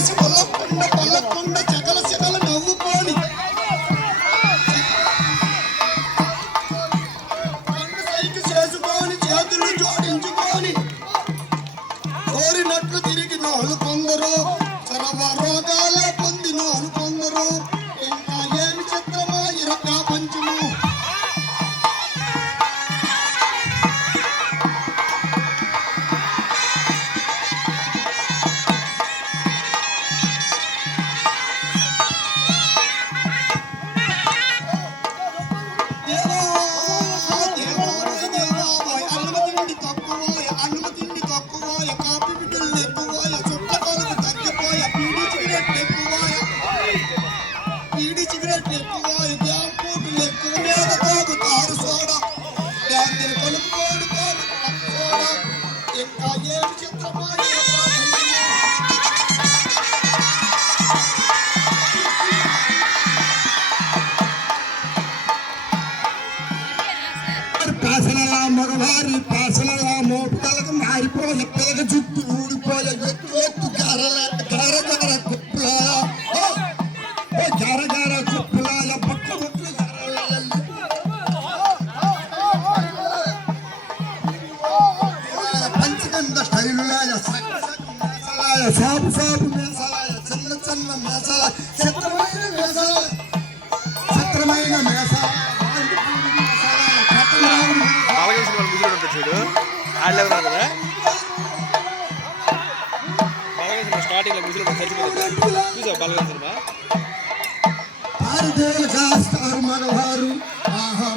చేసి పొల్లకుండా పొల్లకుండా చెకల చెకల నవ్వుకొని సైకి చేసుకొని చేతులు జోడించుకొని కోరినట్లు తిరిగిన వాళ్ళు కొందరు, చరవ రోగాలే పొందిన వాళ్ళు కొందరు. ఇంకా ఏమి చిత్రమా ఇరక పంచము. పాసనలా మగవారి పాసనలా మోపుటలకు మారిపోయే పిల్లక జుట్టు ఊడిపోయే ఎత్తు ఎత్తు గార గార కుప్పలాయ గార గార కుప్పలాయ బొక్క బొక్కలు పంచగంధ స్టైలులాయ మేసలాయ సాపు సాపు మేసలాయ చిన్న చిన్న మేసలాయ చిత్రమైన మేసలాయ చిత్రమైన మేసలాయ చూడు ఆడలే ఉన్నారు కదా బాగా స్టార్టింగ్ లో ముసులు చూసా బాగా సినిమా మగవారు ఆహా